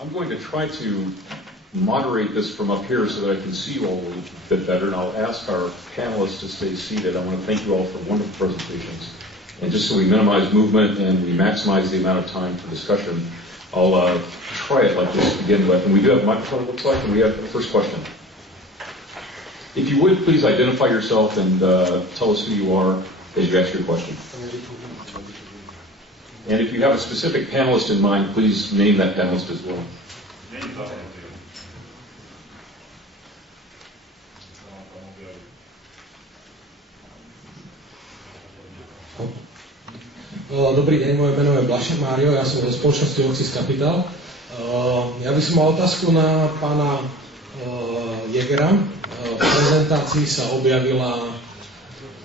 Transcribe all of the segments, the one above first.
I'm going to try to moderate this from up here so that I can see you all a little bit better, and I'll ask our panelists to stay seated. I want to thank you all for wonderful presentations. And just so we minimize movement and we maximize the amount of time for discussion, I'll try it like this to begin with. And we do have a microphone, it looks like, and we have the first question. If you would, please identify yourself and tell us who you are as you ask your question. And if you have a specific panelist in mind, please name that panelist as well. Dobrý deň, moje meno je Blašek Mário, ja som zo spoločnosti Oxys Capital. Ja by som mal otázku na pána Jägera. V prezentácii sa objavila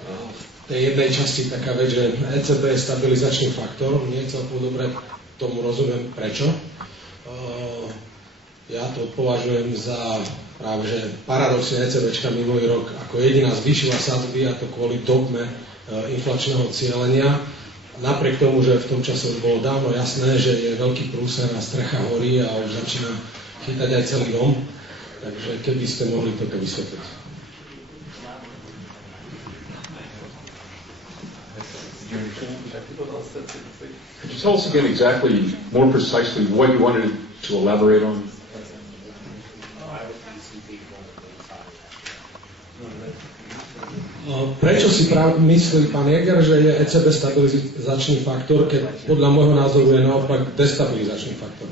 v tej jednej časti taká vec, že ECB je stabilizačný faktor. Nie celkom dobre tomu rozumiem prečo. Ja to považujem za práve, že paradoxne ECBčka minulý rok ako jediná zvýšila sadzby, a to kvôli dogme inflačného cielenia. Napriek tomu, že v tom čase už bolo dávno jasné, že je veľký prúser a strecha horí a už začína chytať aj celý dom. Takže keby ste mohli toto vysvetliť. Could you tell us again exactly, more precisely, what you wanted to elaborate on? Prečo si myslí pán Jäger, že je ECB stabilizačný faktor, keď podľa môjho názoru je naopak destabilizačný faktor?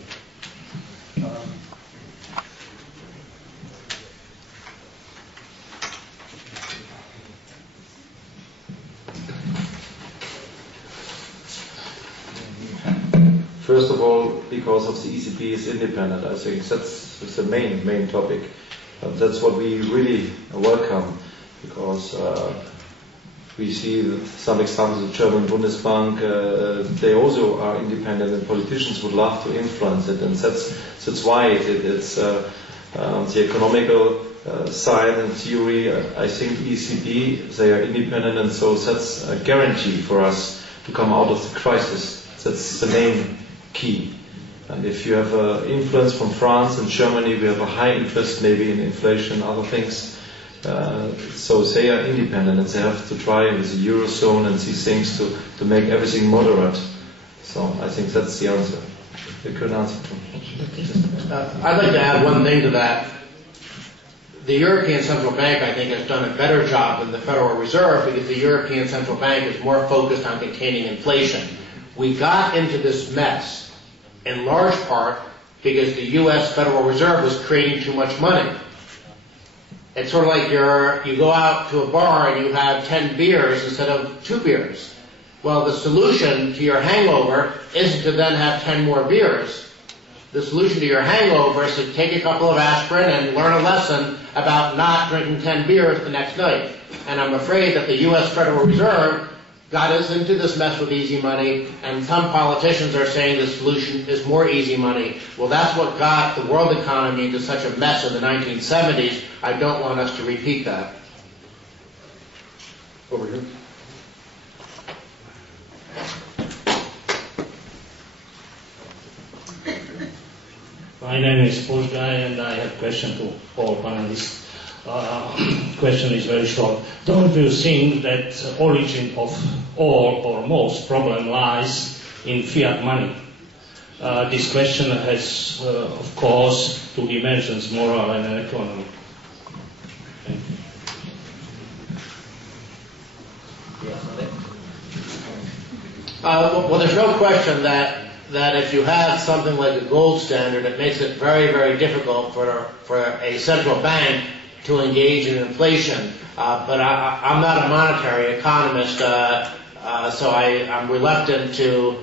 First of all, because of the ECB is independent, I think that's the main topic. That's what we really welcome. Because we see some examples of German Bundesbank, they also are independent, and politicians would love to influence it, and that's why it's the economical side and theory. I think ECB, they are independent, and so that's a guarantee for us to come out of the crisis. That's the main key. And if you have influence from France and Germany, we have a high interest maybe in inflation and other things. So they are independent, and they have to try with the Eurozone and these things to make everything moderate. So I think that's the answer. The good answer. I'd like to add one thing to that. The European Central Bank, I think, has done a better job than the Federal Reserve, because the European Central Bank is more focused on containing inflation. We got into this mess in large part because the U.S. Federal Reserve was creating too much money. It's sort of like you go out to a bar and you have 10 beers instead of 2 beers. Well, the solution to your hangover isn't to then have 10 more beers. The solution to your hangover is to take a couple of aspirin and learn a lesson about not drinking 10 beers the next night. And I'm afraid that the U.S. Federal Reserve got us into this mess with easy money, and some politicians are saying the solution is more easy money. Well, that's what got the world economy into such a mess in the 1970s. I don't want us to repeat that. Over here. My name is Požgaj, and I have a question to all panelists. Question is very short. Don't you think that the origin of all or most problem lies in fiat money? This question has, of course, two dimensions, moral and economic. Thank you. Well, there's no question that if you have something like a gold standard, it makes it very, very difficult for a central bank to engage in inflation. But I'm not a monetary economist, so I'm reluctant to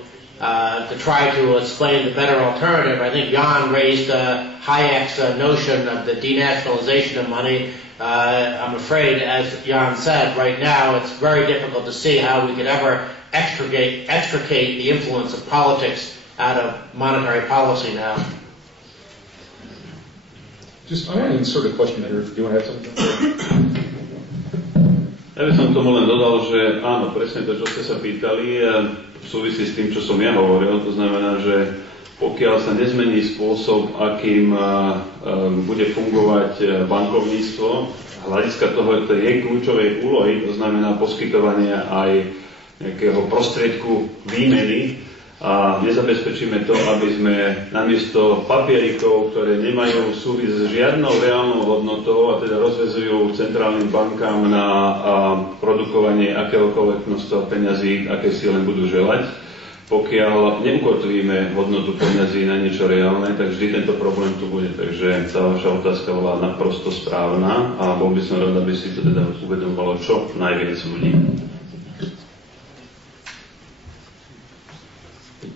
try to explain the better alternative. I think Jan raised Hayek's notion of the denationalization of money. I'm afraid, as Jan said, right now it's very difficult to see how we could ever extricate the influence of politics out of monetary policy now. I want to insert a question here. Do you want to add something? Ja by som tomu len dodal, že áno, presne to, čo ste sa pýtali, súvisí s tým, čo som ja hovoril. To znamená, že pokiaľ sa nezmení spôsob, akým bude fungovať bankovníctvo, hľadiska toho, to je kľúčovej úlohy, to znamená poskytovanie aj nejakého prostriedku výmeny a nezabezpečíme to, aby sme namiesto papierikov, ktoré nemajú súvis s žiadnou reálnou hodnotou a teda rozvezujú centrálnym bankám na produkovanie akéhokoľvek množstva peňazí, aké si len budú želať, pokiaľ neukotvíme hodnotu peňazí na niečo reálne, tak vždy tento problém tu bude. Takže tá vaša otázka bola naprosto správna a bol by som rád, aby si to teda uvedomovalo čo najviac ľudí.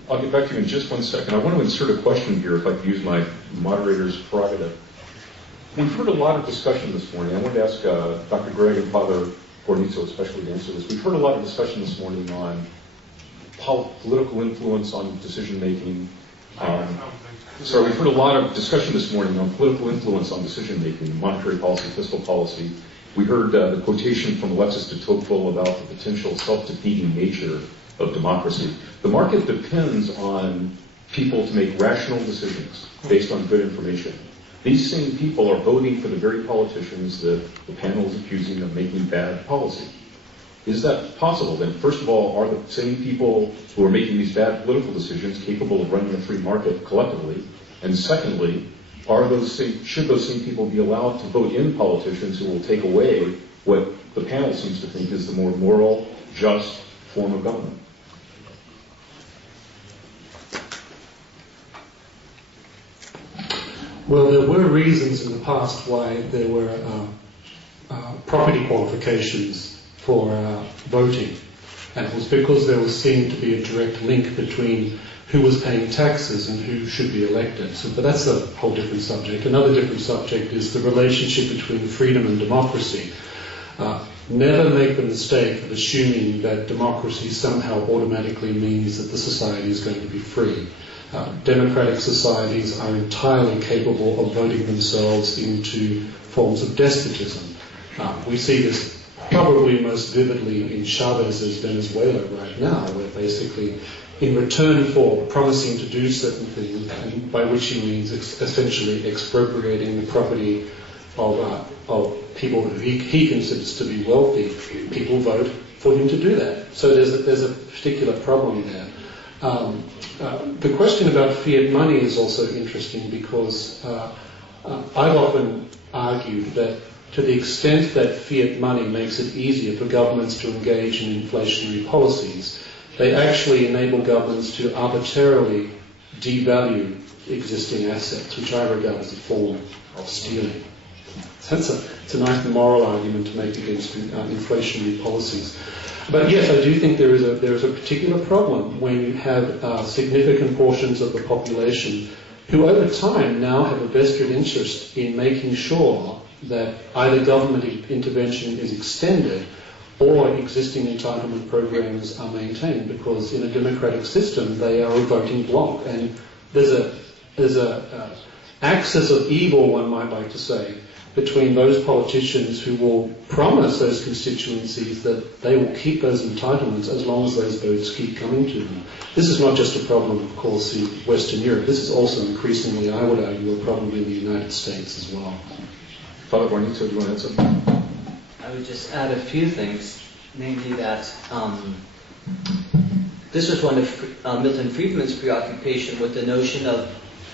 I'll get back to you in just one second. I want to insert a question here, if I could use my moderator's prerogative. We've heard a lot of discussion this morning. I wanted to ask Dr. Gregg and Father Gornizo especially to answer this. We've heard a lot of discussion this morning on political influence on decision-making. We've heard a lot of discussion this morning on political influence on decision-making, monetary policy, fiscal policy. We heard the quotation from Alexis de Tocqueville about the potential self-defeating nature of democracy. The market depends on people to make rational decisions based on good information. These same people are voting for the very politicians that the panel is accusing of making bad policy. Is that possible? Then, first of all, are the same people who are making these bad political decisions capable of running a free market collectively? And secondly, should those same people be allowed to vote in politicians who will take away what the panel seems to think is the more moral, just form of government? Well, there were reasons in the past why there were property qualifications for voting, and it was because there was seen to be a direct link between who was paying taxes and who should be elected. But that's a whole different subject. Another different subject is the relationship between freedom and democracy. Never make the mistake of assuming that democracy somehow automatically means that the society is going to be free. Democratic societies are entirely capable of voting themselves into forms of despotism. We see this probably most vividly in Chavez's Venezuela right now, where basically in return for promising to do certain things, and by which he means essentially expropriating the property of people who he considers to be wealthy, people vote for him to do that. So there's a particular problem there. The question about fiat money is also interesting because I've often argued that to the extent that fiat money makes it easier for governments to engage in inflationary policies, they actually enable governments to arbitrarily devalue existing assets, which I regard as a form of stealing. So it's a nice moral argument to make against inflationary policies. But yes, I do think there is a particular problem when you have significant portions of the population who over time now have a vested interest in making sure that either government intervention is extended or existing entitlement programs are maintained, because in a democratic system they are a voting bloc, and there's a axis of evil, one might like to say, between those politicians who will promise those constituencies that they will keep those entitlements as long as those votes keep coming to them. This is not just a problem, of course, in Western Europe. This is also increasingly, I would argue, a problem in the United States as well. Father Gornizo, do you want to add something? I would just add a few things, namely that this was one of Milton Friedman's preoccupation with the notion of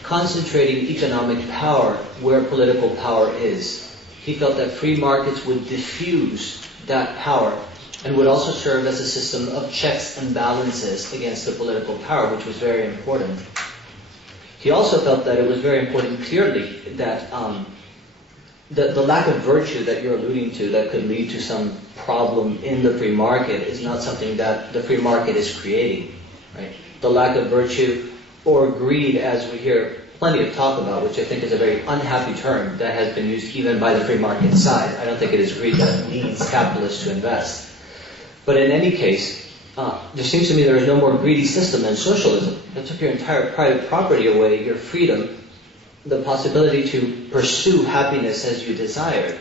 concentrating economic power where political power is. He felt that free markets would diffuse that power and would also serve as a system of checks and balances against the political power, which was very important. He also felt that it was very important, clearly, that the lack of virtue that you're alluding to that could lead to some problem in the free market is not something that the free market is creating, right? The lack of virtue or greed, as we hear plenty of talk about, which I think is a very unhappy term that has been used even by the free market side. I don't think it is greed that leads capitalists to invest. But in any case, there seems to me there is no more greedy system than socialism. That took your entire private property away, your freedom, the possibility to pursue happiness as you desired.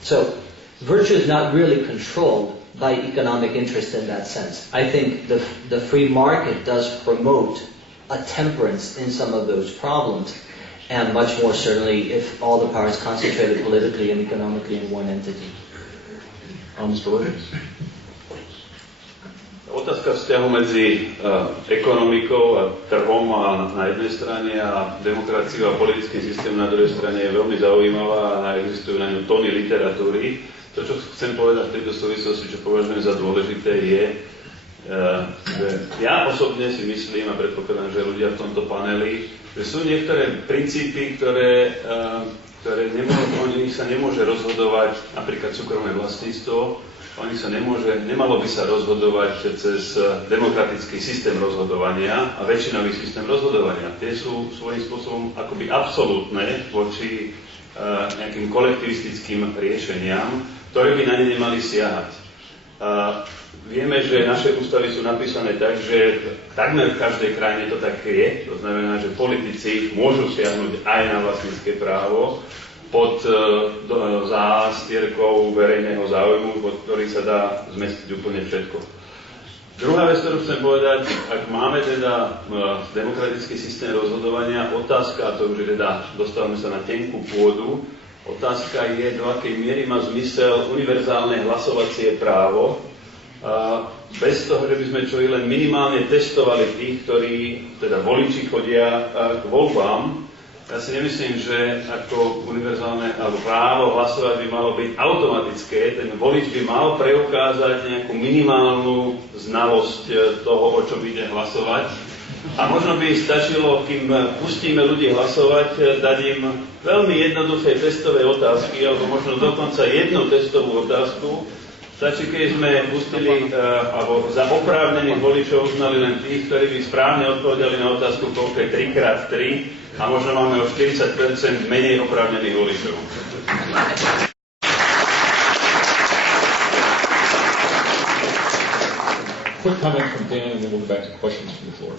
So virtue is not really controlled by economic interest in that sense. I think the free market does promote a temperance in some of those problems, and much more certainly if all the power is concentrated politically and economically in one entity. Mr. Williams? Otázka vzťahu medzi ekonomikou a trhom na jednej strane a demokraciou a politickým systémom na druhej strane je veľmi zaujímavá a existujú na ňu tóny literatúry. To, čo chcem povedať v tejto súvislosti, čo považujem za dôležité, je, že ja osobne si myslím, a predpokladám, že ľudia v tomto paneli, že sú niektoré princípy, ktoré o nich sa nemôže rozhodovať, napríklad súkromné vlastníctvo, nemalo by sa rozhodovať cez demokratický systém rozhodovania a väčšinový systém rozhodovania. Tie sú svojím spôsobom akoby absolútne voči nejakým kolektivistickým riešeniam, ktoré by na ne nemali siahať. Vieme, že naše ústavy sú napísané tak, že takmer v každej krajine to tak je. To znamená, že politici môžu siahnuť aj na vlastnícke právo pod zástierkou verejného záujmu, pod ktorý sa dá zmestiť úplne všetko. Druhá vec, ktorú chcem povedať, ak máme teda demokratický systém rozhodovania, otázka, a to už je teda, dostávame sa na tenkú pôdu, otázka je, do akej miery má zmysel univerzálne hlasovacie právo, bez toho, že by sme čo i len minimálne testovali tých, ktorí, teda voliči, chodia k voľbám. Ja si nemyslím, že ako univerzálne alebo právo hlasovať by malo byť automatické. Ten volič by mal preukázať nejakú minimálnu znalosť toho, o čom ide hlasovať. A možno by stačilo, kým pustíme ľudí hlasovať, dať im veľmi jednoduché testové otázky, alebo možno dokonca jednu testovú otázku. Stačí, keď sme pustili, alebo za oprávnených voličov uznali len tých, ktorí by správne odpovedali na otázku koľko je 3x3, a možno máme o 40% menej oprávnených voličov. Quick comment from Dan, and then we'll go back to questions from the floor.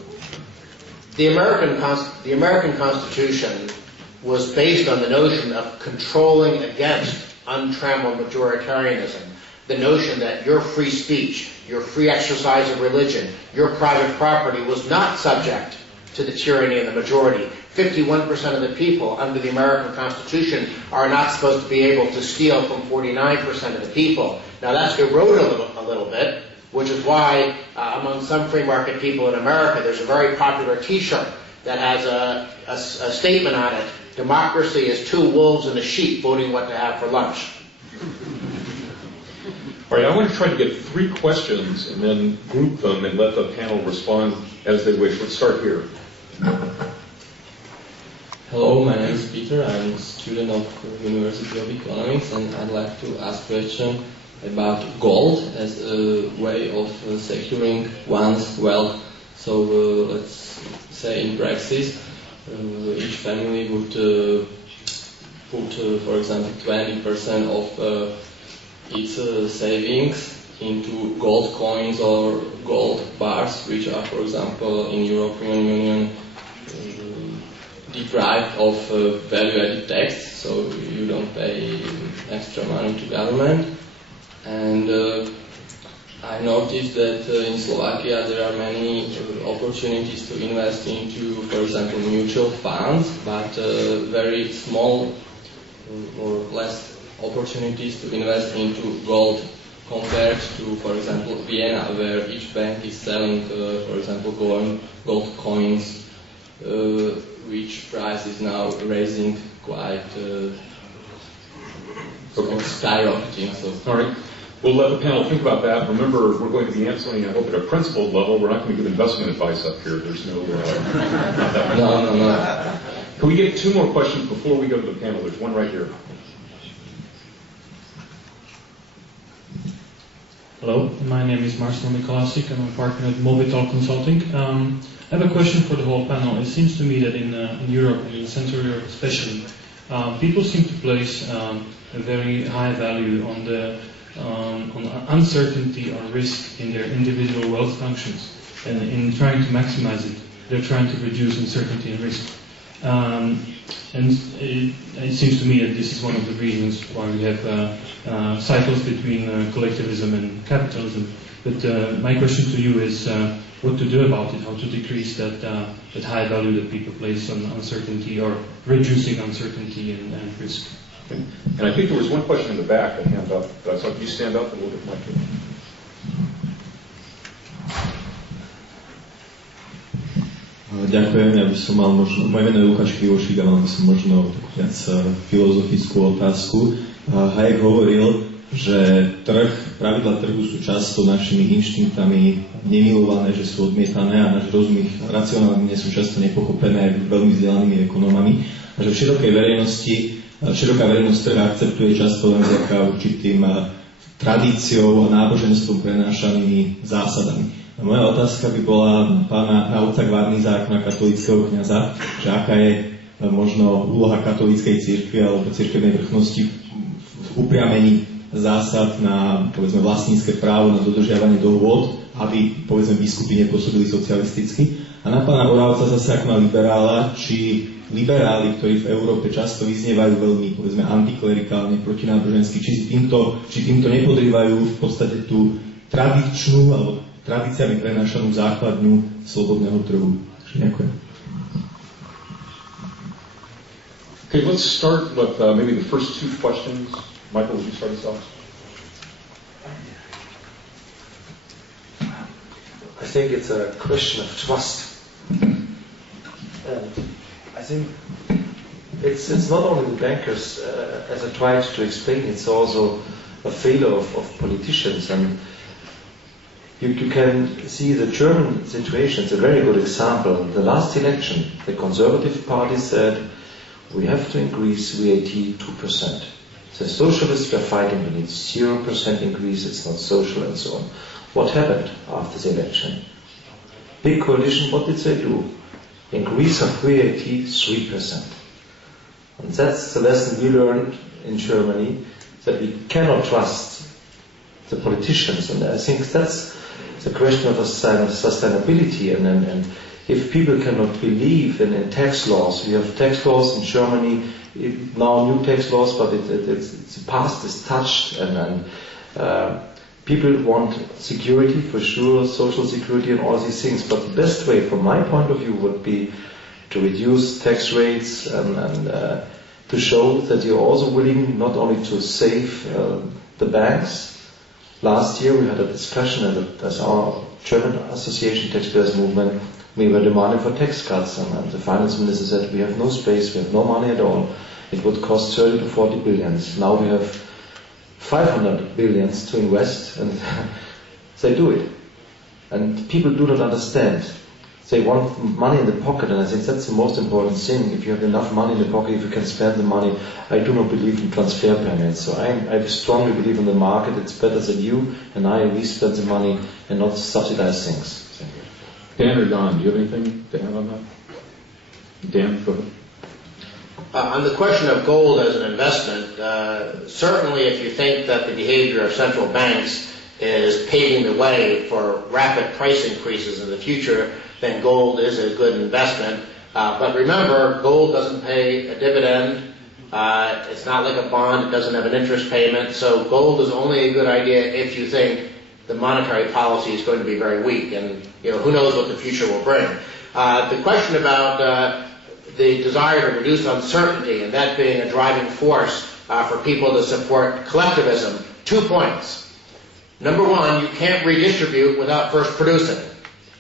The American Constitution was based on the notion of controlling against untrammeled majoritarianism. The notion that your free speech, your free exercise of religion, your private property was not subject to the tyranny of the majority. 51% of the people under the American Constitution are not supposed to be able to steal from 49% of the people. Now that's eroded a little bit, which is why among some free market people in America there's a very popular T-shirt that has a statement on it: democracy is two wolves and a sheep voting what to have for lunch. All right, I want to try to get 3 questions and then group them and let the panel respond as they wish. Let's start here. Hello, my name is Peter. I'm a student of University of Economics, and I'd like to ask a question about gold as a way of securing one's wealth. So let's say in practice, each family would put, for example, 20% of its savings into gold coins or gold bars, which are, for example, in European Union deprived of value-added tax, so you don't pay extra money to government. And I noticed that in Slovakia there are many opportunities to invest into, for example, mutual funds, but very small or less opportunities to invest into gold compared to, for example, Vienna, where each bank is selling, for example, gold coins, which price is now raising quite skyrocketing. So. All right. We'll let the panel think about that. Remember, we're going to be answering, I hope, at a principled level. We're not going to give investment advice up here. There's no... No. Can we get 2 more questions before we go to the panel? There's one right here. Hello, my name is Marcel Mikolasik and I'm a partner at Movital Consulting. I have a question for the whole panel. It seems to me that in Europe, and in Central Europe especially, people seem to place a very high value on the uncertainty or risk in their individual wealth functions, and in trying to maximize it, they're trying to reduce uncertainty and risk. And it seems to me that this is one of the reasons why we have cycles between collectivism and capitalism. But my question to you is what to do about it, how to decrease that high value that people place on uncertainty, or reducing uncertainty and risk. Okay. And I think there was one question in the back, a hand up. I thought you stand up a little bit, Mike. Ďakujem, ja by som mal možno, moje meno je Lukáš Krivošík a mal by som možno viac filozofickú otázku. Hayek hovoril, že pravidlá trhu sú často našimi inštinktami nemilované, že sú odmietané a náš rozum ich racionálne sú často nepochopené aj veľmi vzdelanými ekonomami a že široká verejnosť trh akceptuje často len vďaka určitým tradíciou a náboženstvom prenášanými zásadami. A moja otázka by bola na pána Nauca Gvarnizákna, katolíckeho kňaza, že aká je možno úloha katolíckej cirkvi alebo cirkevnej vrchnosti v upriamení zásad na, povedzme, vlastnícke právo, na dodržiavanie dohôd, aby, povedzme, biskupy nepôsobili socialisticky. A na pána Oravca zase ako na liberála, či liberáli, ktorí v Európe často vyznievajú veľmi, povedzme, antiklerikálne, protinábožensky, či týmto nepodrývajú v podstate tú tradičnú alebo tradíciami prenášanú základňu slobodného trhu. Ďakujem. Okay, let's start with maybe the first two questions. Michael, would you start us off? I think it's a question of trust. And I think it's not only the bankers, as I tried to explain, it's also a failure of politicians. And you can see the German situation. It's a very good example. The last election, the Conservative Party said, we have to increase VAT 2%. The socialists were fighting, we need 0% increase, it's not social and so on. What happened after the election? Big coalition, what did they do? Increase of VAT 3%. And that's the lesson we learned in Germany, that we cannot trust the politicians. And I think that's the question of sustainability. And if people cannot believe in tax laws, we have tax laws in Germany, now new tax laws, but the past is touched, and people want security for sure, social security and all these things. But the best way, from my point of view, would be to reduce tax rates and to show that you're also willing not only to save the banks. Last year we had a discussion as our German Association Taxpayers Movement. We were demanding for tax cuts, and the finance minister said we have no space, we have no money at all. It would cost 30 to 40 billions. Now we have 500 billions to invest, and they do it. And people do not understand. They want money in the pocket, and I think that's the most important thing. If you have enough money in the pocket, if you can spend the money, I do not believe in transfer payments. So I strongly believe in the market. It's better that you and we spend the money and not subsidize things. Dan or Don, do you have anything to add on that? Dan, go ahead. On the question of gold as an investment, certainly if you think that the behavior of central banks is paving the way for rapid price increases in the future, then gold is a good investment. But remember, gold doesn't pay a dividend. It's not like a bond. It doesn't have an interest payment. So gold is only a good idea if you think the monetary policy is going to be very weak. And who knows what the future will bring. The question about the desire to reduce uncertainty and that being a driving force for people to support collectivism, 2 points. Number one, you can't redistribute without first producing.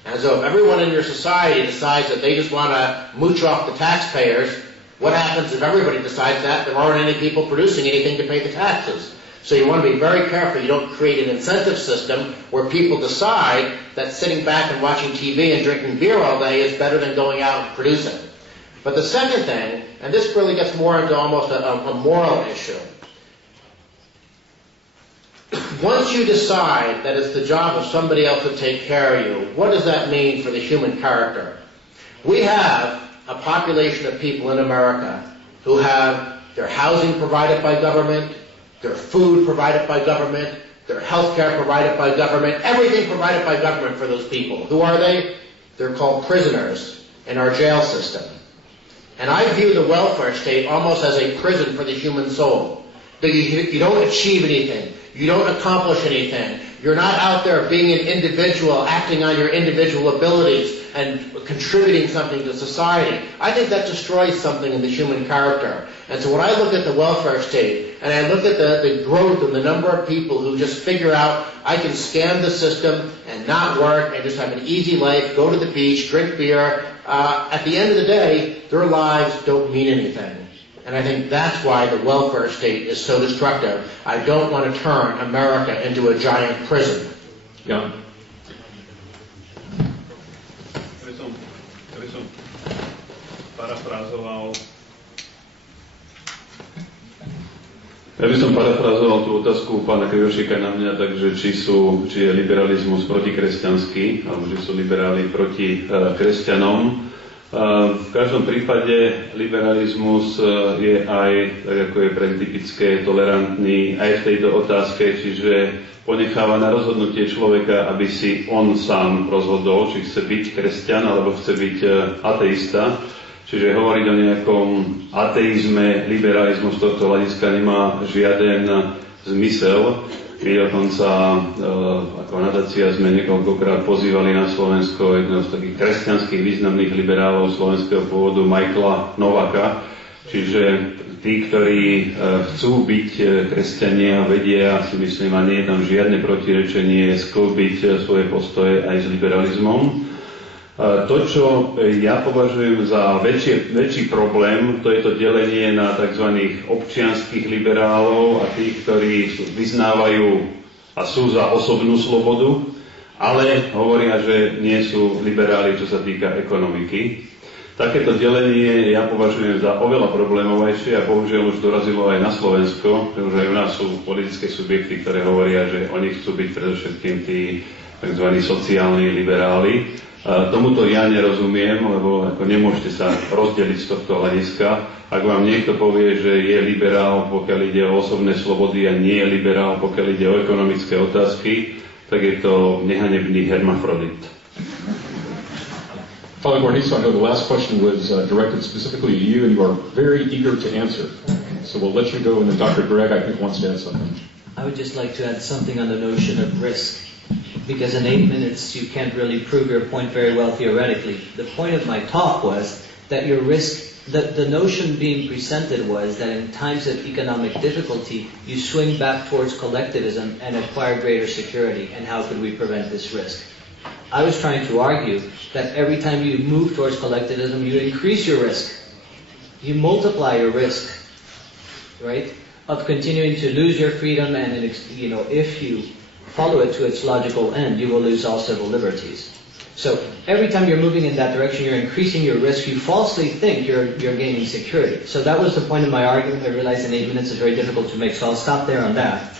And so if everyone in your society decides that they just want to mooch off the taxpayers, what happens if everybody decides that there aren't any people producing anything to pay the taxes? So you want to be very careful you don't create an incentive system where people decide that sitting back and watching TV and drinking beer all day is better than going out and producing. But the second thing, and this really gets more into almost a moral issue, once you decide that it's the job of somebody else to take care of you, what does that mean for the human character? We have a population of people in America who have their housing provided by government, their food provided by government, their health care provided by government, everything provided by government for those people. Who are they? They're called prisoners in our jail system. And I view the welfare state almost as a prison for the human soul. You don't achieve anything. You don't accomplish anything. You're not out there being an individual, acting on your individual abilities and contributing something to society. I think that destroys something in the human character. And so when I look at the welfare state, and I look at the growth and the number of people who just figure out, I can scam the system and not work and just have an easy life, go to the beach, drink beer, at the end of the day, their lives don't mean anything. And I think that's why the welfare state is so destructive. I don't want to turn America into a giant prison. Yeah. Ja by som parafrazoval tú otázku pána Krivošika na mňa, takže či je liberalizmus protikresťanský, alebo že sú liberáli proti kresťanom. V každom prípade liberalizmus je aj, tak ako je typické, tolerantný aj v tejto otázke, čiže ponecháva na rozhodnutie človeka, aby si on sám rozhodol, či chce byť kresťan alebo chce byť ateista. Čiže hovoriť o nejakom ateizme, liberalizmu z tohto hľadiska nemá žiaden zmysel. My dokonca ako nadácia sme niekoľkokrát pozývali na Slovensko jedného z takých kresťanských významných liberálov slovenského pôvodu, Michaela Novaka. Čiže tí, ktorí chcú byť kresťania, vedia, si myslím, a nie je tam žiadne protirečenie, sklbiť svoje postoje aj s liberalizmom. To, čo ja považujem za väčší problém, to je to delenie na tzv. Občianskych liberálov a tých, ktorí vyznávajú a sú za osobnú slobodu, ale hovoria, že nie sú liberáli, čo sa týka ekonomiky. Takéto delenie ja považujem za oveľa problémovejšie a bohužiaľ už dorazilo aj na Slovensko, pretože aj u nás sú politické subjekty, ktoré hovoria, že oni chcú byť predovšetkým tí tzv. Sociálni liberáli. Tomuto ja nerozumiem, lebo ako nemôžete sa rozdeliť z tohto hľadiska. Ak vám niekto povie, že je liberál, pokiaľ ide o osobné slobody a nie je liberál, pokiaľ ide o ekonomické otázky, tak je to nehanebný hermafrodit. Father Guarnizo, I know the last question was directed specifically to you, and you are very eager to answer. So we'll let you go, and then Dr. Greg, I think, wants to add something. I would just like to add something on the notion of risk. Because in 8 minutes you can't really prove your point very well theoretically. The point of my talk was that your risk, the notion being presented was that in times of economic difficulty, you swing back towards collectivism and acquire greater security. And how could we prevent this risk? I was trying to argue that every time you move towards collectivism, you increase your risk. You multiply your risk, right, of continuing to lose your freedom, and if you follow it to its logical end, you will lose all civil liberties. So every time you're moving in that direction, you're increasing your risk. You falsely think you're gaining security. So that was the point of my argument. I realize in 8 minutes is very difficult to make, so I'll stop there on that.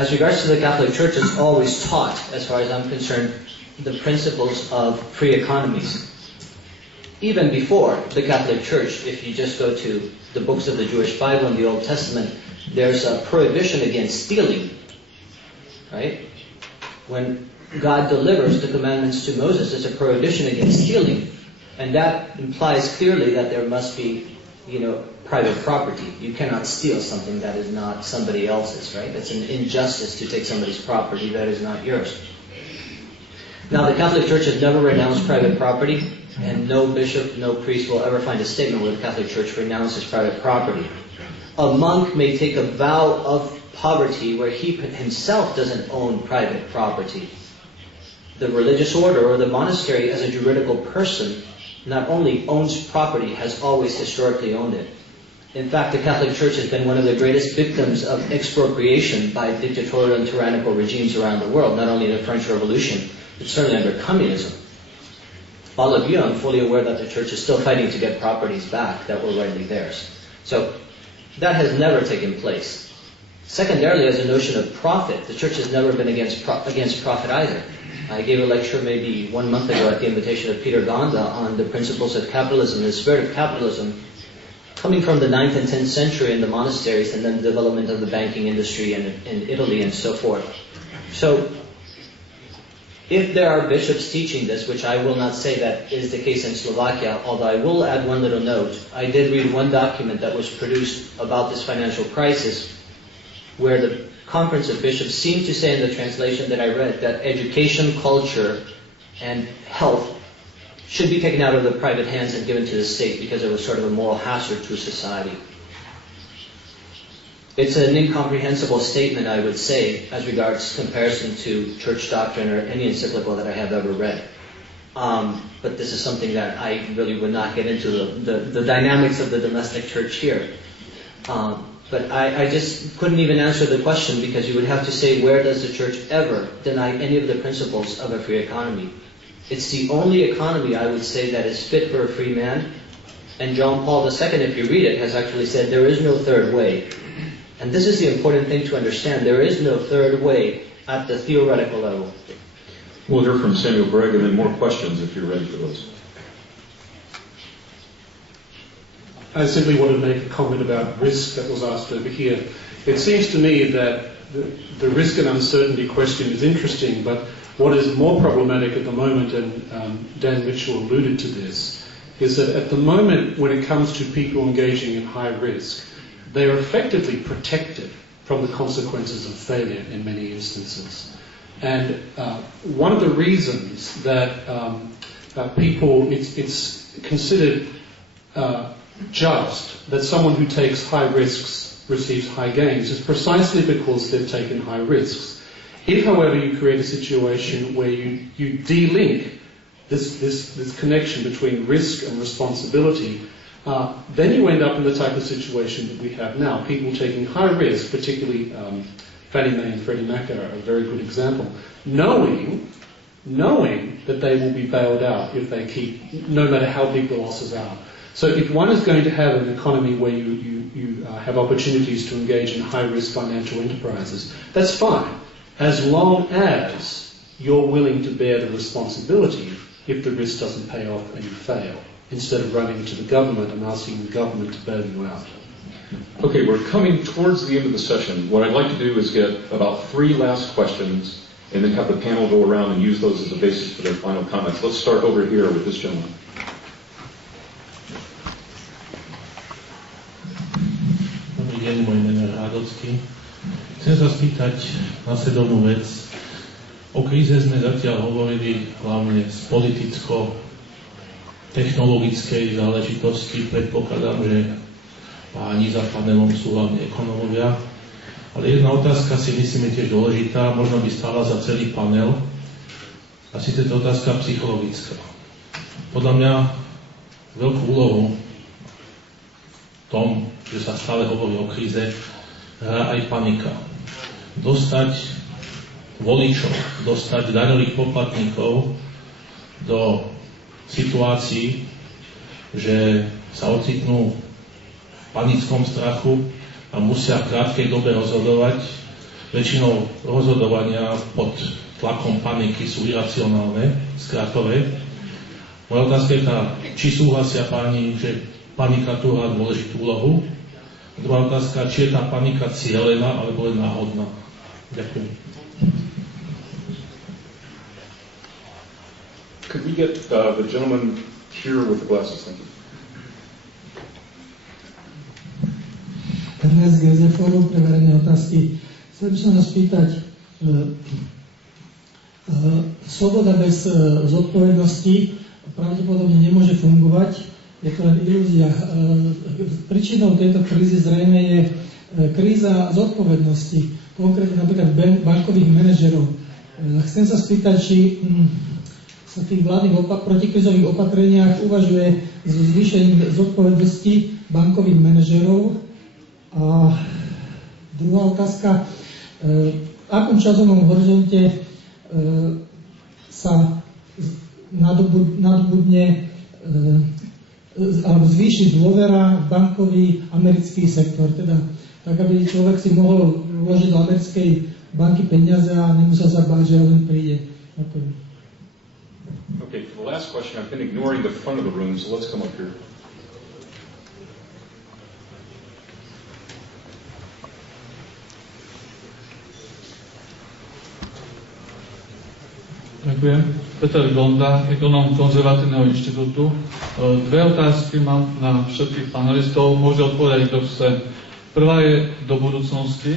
As regards to the Catholic Church, it's always taught, as far as I'm concerned, the principles of free economies. Even before the Catholic Church, if you just go to the books of the Jewish Bible and the Old Testament, there's a prohibition against stealing. Right? When God delivers the commandments to Moses, there's a prohibition against stealing. And that implies clearly that there must be, private property. You cannot steal something that is not somebody else's, right? It's an injustice to take somebody's property that is not yours. Now, the Catholic Church has never renounced private property, and no bishop, no priest will ever find a statement where the Catholic Church renounces private property. A monk may take a vow of poverty where he himself doesn't own private property. The religious order or the monastery as a juridical person not only owns property, has always historically owned it. In fact, the Catholic Church has been one of the greatest victims of expropriation by dictatorial and tyrannical regimes around the world, not only in the French Revolution, but certainly under communism. All of you, I'm fully aware that the Church is still fighting to get properties back that were rightly theirs. So that has never taken place. Secondarily, as a notion of profit, the Church has never been against profit either. I gave a lecture maybe 1 month ago at the invitation of Peter Gonda on the principles of capitalism, the spirit of capitalism, coming from the 9th and 10th century in the monasteries and then the development of the banking industry in Italy and so forth. So, if there are bishops teaching this, which I will not say that is the case in Slovakia, although I will add one little note. I did read one document that was produced about this financial crisis where the Conference of Bishops seemed to say in the translation that I read that education, culture, and health should be taken out of the private hands and given to the state because it was sort of a moral hazard to society. It's an incomprehensible statement, I would say, as regards comparison to church doctrine or any encyclical that I have ever read. But this is something that I really would not get into the dynamics of the domestic church here. But I just couldn't even answer the question because you would have to say, where does the church ever deny any of the principles of a free economy? It's the only economy, I would say, that is fit for a free man. And John Paul II, if you read it, has actually said there is no third way. And this is the important thing to understand. There is no third way at the theoretical level. We'll hear from Samuel Gregg and then more questions if you're ready for those. I simply want to make a comment about risk that was asked over here. It seems to me that the risk and uncertainty question is interesting, but what is more problematic at the moment, and Dan Mitchell alluded to this, is that at the moment when it comes to people engaging in high risk, they are effectively protected from the consequences of failure in many instances. And one of the reasons that it's considered just that someone who takes high risks receives high gains is precisely because they've taken high risks. If, however, you create a situation where you de-link this connection between risk and responsibility, then you end up in the type of situation that we have now. People taking high risk, particularly Fannie Mae and Freddie Mac are a very good example, knowing that they will be bailed out if they keep, no matter how big the losses are. So if one is going to have an economy where you have opportunities to engage in high-risk financial enterprises, that's fine, as long as you're willing to bear the responsibility if the risk doesn't pay off and you fail, instead of running to the government and asking the government to bail you out. Okay, we're coming towards the end of the session. What I'd like to do is get about 3 last questions and then have the panel go around and use those as a basis for their final comments. Let's start over here with this gentleman. Dobrý deň, môj meno je Rádocký. Chcem sa spýtať nasledovnú vec. O kríze sme zatiaľ hovorili hlavne z politicko-technologickej záležitosti. Predpokladám, že páni za panelom sú hlavne ekonómovia. Ale jedna otázka si myslím je tiež dôležitá, možno by stála za celý panel. A síce to otázka psychologická. Podľa mňa veľkú úlohu v tom, že sa stále hovorí o kríze, hrá aj panika. Dostať voličov, dostať daňových poplatníkov do situácií, že sa ocitnú v panickom strachu a musia v krátkej dobe rozhodovať. Väčšinou rozhodovania pod tlakom paniky sú iracionálne, skratové. Moja otázka je tá, či súhlasia páni, že panika tu hrá dôležitú úlohu. Druhá otázka, či je tá panika cielená alebo len náhodná. Ďakujem. Could we get the gentleman here with the glasses? Thank you. Ernest Geze, Fórum pre verejné otázky. Chcem sa nás spýtať, sloboda bez zodpovednosti pravdepodobne nemôže fungovať. Je to len ilúzia. Príčinou tejto krízy zrejme je kríza zodpovednosti, konkrétne napríklad bankových manažerov. Chcem sa spýtať, či sa v tých vládnych protikrízových opatreniach uvažuje s zvýšením zodpovednosti bankových manažerov. A druhá otázka, v akom časovom horizonte sa nadobudne alebo zvýši dôvera v bankový americký sektor, teda tak, aby človek si mohol vložiť do americkej banky peniaze a nemusel sa báť, že len príde. Okay, for the last question, I've been ignoring the front of the room, so let's come up here. Ďakujem. Peter Gonda, ekonóm Konzervatívneho inštitútu. Dve otázky mám na všetkých panelistov. Môže odpovedať, kto chce. Prvá je do budúcnosti.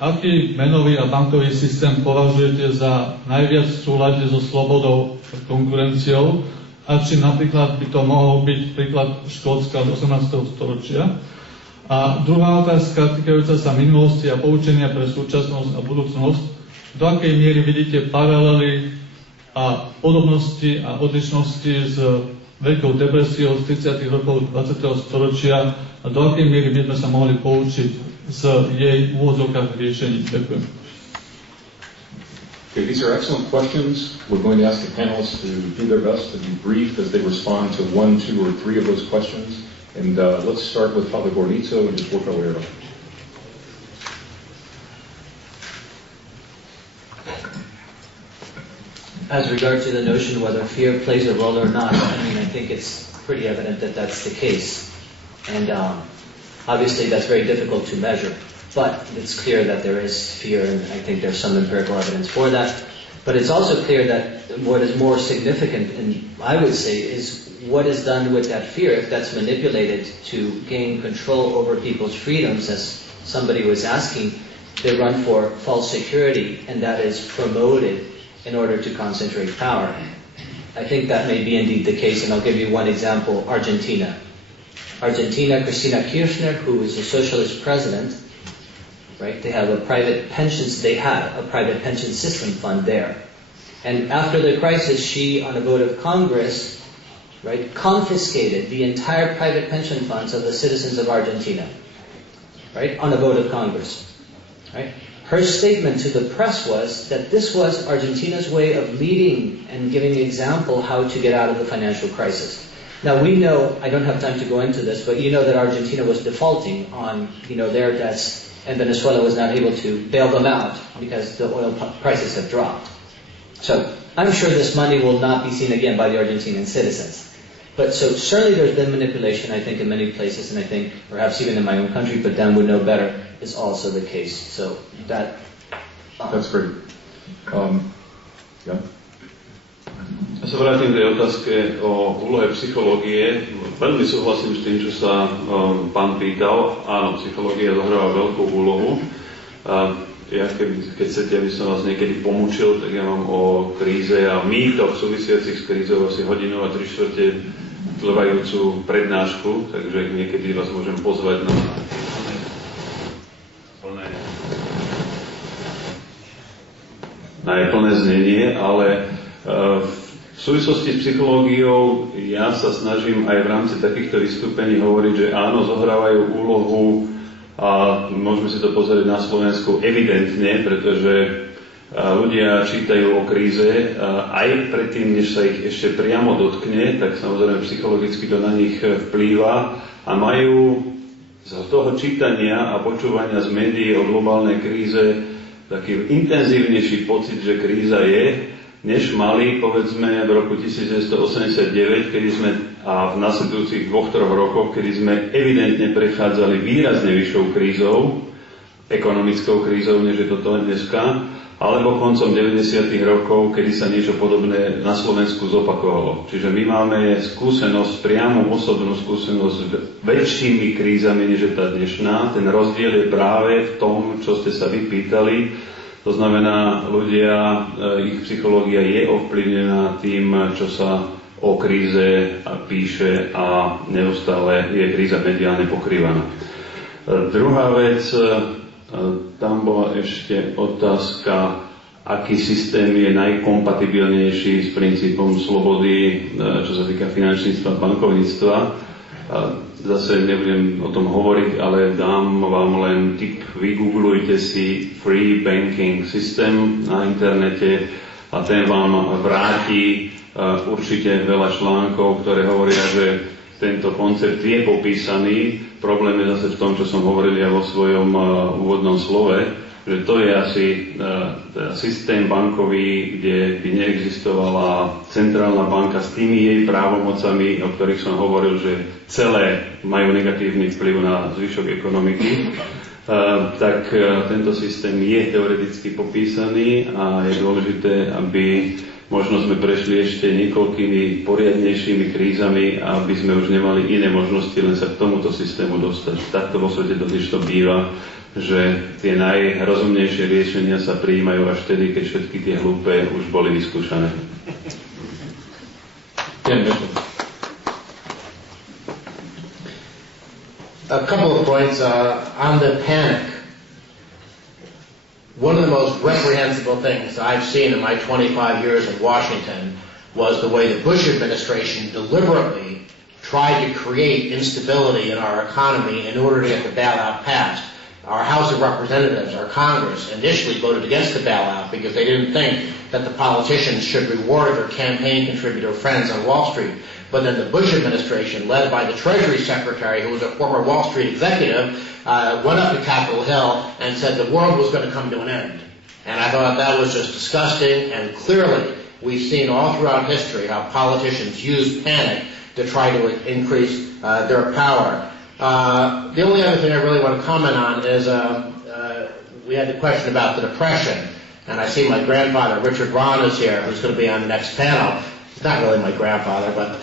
aký menový a bankový systém považujete za najviac v súlade so slobodou a konkurenciou a či napríklad by to mohol byť príklad Škótska z 18. storočia. A druhá otázka týkajúca sa minulosti a poučenia pre súčasnosť a budúcnosť. Do akej miery vidíte paralely a podobnosti a odlišnosti s Veľkou depresiou z 30. rokov 20. storočia a do akej miery by sme sa mohli poučiť z jej úvodzovkách riešení? Ďakujem. Okay, these are excellent questions. We're going to ask the panelists to do their best to be brief as they respond to 1, 2, or 3 of those questions. And let's start with Father Gornizo and just work our way around. As regards to the notion whether fear plays a role or not, I think it's pretty evident that that's the case. And obviously that's very difficult to measure. But it's clear that there is fear, and I think there's some empirical evidence for that. But it's also clear that what is more significant, and I would say, is what is done with that fear, if that's manipulated to gain control over people's freedoms, as somebody was asking. They run for false security, and that is promoted in order to concentrate power. I think that may be indeed the case, and I'll give you one example, Argentina. Argentina, Cristina Kirchner, who is a socialist president, right? They had a private pension system fund there. And after the crisis, she, on a vote of Congress, right, confiscated the entire private pension funds of the citizens of Argentina, right, on a vote of Congress, right? Her statement to the press was that this was Argentina's way of leading and giving an example how to get out of the financial crisis. Now we know, I don't have time to go into this, but you know that Argentina was defaulting on, their debts, and Venezuela was not able to bail them out because the oil prices have dropped. So I'm sure this money will not be seen again by the Argentinian citizens. But so certainly there's been manipulation, I think, in many places, and I think perhaps even in my own country, but Dan would know better, is also the case. So That's great. Yeah. Ja sa vrátim k tej otázke o úlohe psychológie. Veľmi súhlasím s tým, čo sa pán pýtal. Áno, psychológia zohráva veľkú úlohu. Ja keď chcete, aby som vás niekedy pomúčil, tak ja mám o kríze a mýtoch súvisiacich s krízou asi hodinu a 3/4 trvajúcu prednášku, takže niekedy vás môžem pozvať na plné znenie, ale v súvislosti s psychológiou ja sa snažím aj v rámci takýchto vystúpení hovoriť, že áno, zohrávajú úlohu a môžeme si to pozrieť na Slovensku evidentne, pretože ľudia čítajú o kríze aj predtým, než sa ich ešte priamo dotkne, tak samozrejme psychologicky to na nich vplýva a majú z toho čítania a počúvania z médií o globálnej kríze taký intenzívnejší pocit, že kríza je, než mali, povedzme, v roku 1989, kedy sme a v nasledujúcich 2-3 rokoch, kedy sme evidentne prechádzali výrazne vyššou krízou, ekonomickou krízou, než je to dneska, alebo koncom 90. rokov, kedy sa niečo podobné na Slovensku zopakovalo. Čiže my máme skúsenosť, priamu osobnú skúsenosť s väčšími krízami, než je tá dnešná. Ten rozdiel je práve v tom, čo ste sa vypýtali. To znamená, ľudia, ich psychológia je ovplyvnená tým, čo sa o kríze píše a neustále je kríza mediálne pokrývaná. Druhá vec, tam bola ešte otázka, aký systém je najkompatibilnejší s princípom slobody, čo sa týka finančníctva a bankovníctva. Zase nebudem o tom hovoriť, ale dám vám len tip. Vygooglujte si Free Banking System na internete a ten vám vráti určite veľa článkov, ktoré hovoria, že tento koncept je popísaný. Problém je zase v tom, čo som hovoril ja vo svojom úvodnom slove, že to je asi systém bankový, kde by neexistovala centrálna banka s tými jej právomocami, o ktorých som hovoril, že celé majú negatívny vplyv na zvyšok ekonomiky. Tak tento systém je teoreticky popísaný a je dôležité, aby možno sme prešli ešte niekoľkými poriadnejšími krízami, aby sme už nemali iné možnosti len sa k tomuto systému dostať. Takto vo svete totiž to býva, že tie najrozumnejšie riešenia sa prijímajú až vtedy, keď všetky tie hlúpe už boli vyskúšané. A couple of points on the panic. One of the most reprehensible things I've seen in my 25 years in Washington was the way the Bush administration deliberately tried to create instability in our economy in order to get the bailout passed. Our House of Representatives, our Congress, initially voted against the bailout because they didn't think that the politicians should reward their campaign contributor friends on Wall Street. But then the Bush administration, led by the Treasury Secretary, who was a former Wall Street executive, went up to Capitol Hill and said the world was going to come to an end. And I thought that was just disgusting, and clearly we've seen all throughout history how politicians use panic to try to increase their power. The only other thing I really want to comment on is we had the question about the Depression, and I see my grandfather, Richard Ron, is here, who's going to be on the next panel. He's not really my grandfather, but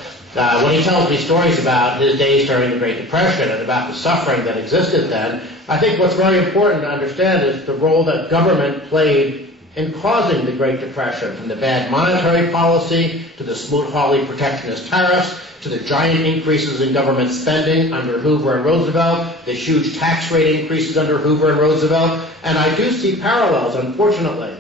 when he tells me stories about his days during the Great Depression and about the suffering that existed then, I think what's very important to understand is the role that government played in causing the Great Depression, from the bad monetary policy to the Smoot-Hawley protectionist tariffs to the giant increases in government spending under Hoover and Roosevelt, the huge tax rate increases under Hoover and Roosevelt. And I do see parallels, unfortunately,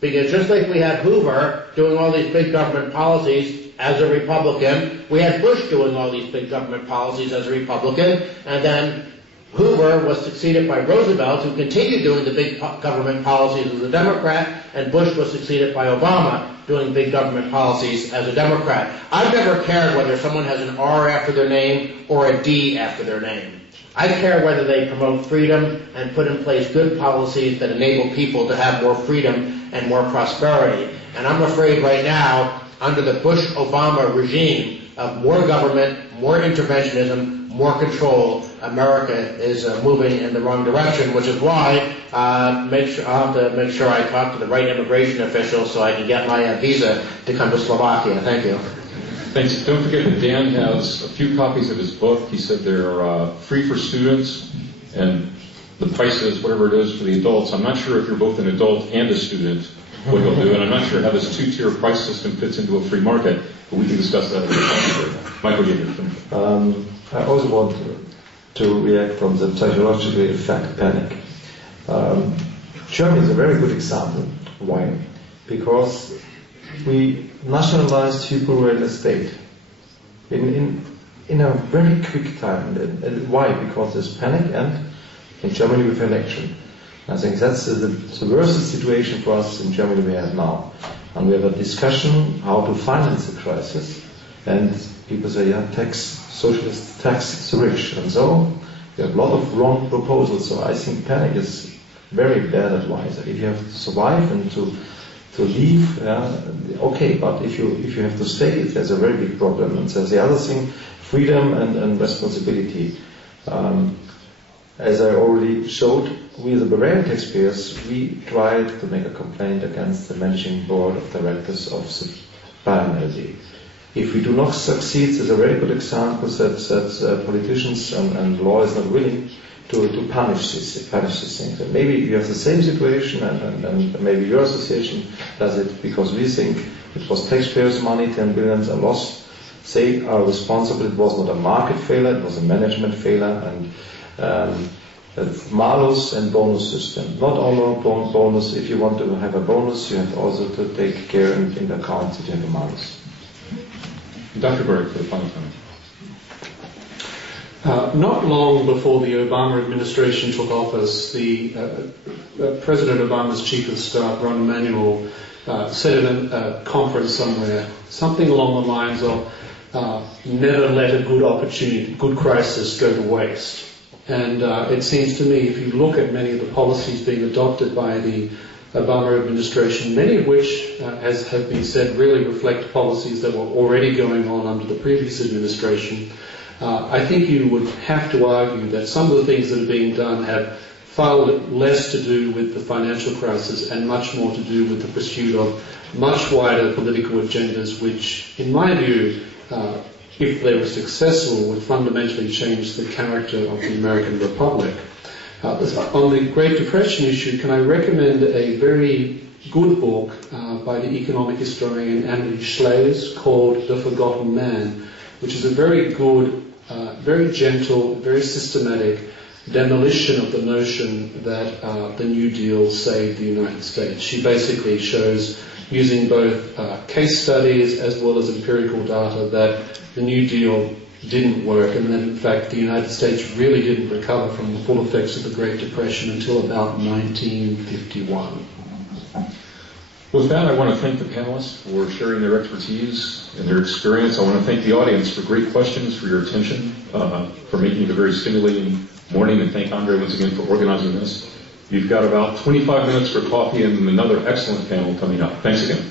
because just like we had Hoover doing all these big government policies as a Republican, we had Bush doing all these big government policies as a Republican, and then Hoover was succeeded by Roosevelt, who continued doing the big government policies as a Democrat, and Bush was succeeded by Obama, doing big government policies as a Democrat. I've never cared whether someone has an R after their name or a D after their name. I care whether they promote freedom and put in place good policies that enable people to have more freedom and more prosperity. And I'm afraid right now, under the Bush-Obama regime of more government, more interventionism, more control, America is moving in the wrong direction, which is why I'll have to make sure I talk to the right immigration officials so I can get my visa to come to Slovakia. Thank you. Thanks. Don't forget that Dan has a few copies of his book. He said they're free for students, and the price is whatever it is for the adults. I'm not sure if you're both an adult and a student, what he'll do, and I'm not sure how this two-tier price system fits into a free market, but we can discuss that later. Michael, you can. I also want to react from the psychological effect, panic. Germany is a very good example. Why? Because we nationalized super real estate in a very quick time. And why? Because there's panic, and in Germany with election. I think that's the worst situation for us in Germany we have now. And we have a discussion how to finance the crisis. And people say, yeah, socialist tax the rich. And so we have a lot of wrong proposals. So I think panic is very bad advice. If you have to survive and to leave, okay, but if you have to stay, there's a very big problem. And there's the other thing, freedom and responsibility. As I already showed, we the Bavarian taxpayers, we tried to make a complaint against the managing board of directors of the paneli. If we do not succeed, there's a very good example that politicians and law is not willing to punish these things. And maybe you have the same situation, and maybe your association does it because we think it was taxpayers' money, 10 billion are lost. They are responsible. It was not a market failure, it was a management failure, and malus and bonus system. Not only bonus. If you want to have a bonus, you have also to take care in the account that you have a malus. Dr. Berg for the final comment. Not long before the Obama administration took office, the President Obama's chief of staff, Ron Emanuel, said at a conference somewhere something along the lines of never let a good opportunity, good crisis go to waste. And it seems to me, if you look at many of the policies being adopted by the Obama administration, many of which, as have been said, really reflect policies that were already going on under the previous administration, I think you would have to argue that some of the things that are being done have far less to do with the financial crisis and much more to do with the pursuit of much wider political agendas, which, in my view, if they were successful, would fundamentally change the character of the American Republic. On the Great Depression issue, can I recommend a very good book by the economic historian Andy Schleys called The Forgotten Man, which is a very good, very gentle, very systematic demolition of the notion that the New Deal saved the United States. She basically shows, using both case studies as well as empirical data, that the New Deal didn't work, and that in fact the United States really didn't recover from the full effects of the Great Depression until about 1951. With that, I want to thank the panelists for sharing their expertise and their experience. I want to thank the audience for great questions, for your attention, for making it a very stimulating morning, and thank Andre once again for organizing this. You've got about 25 minutes for coffee and another excellent panel coming up. Thanks again.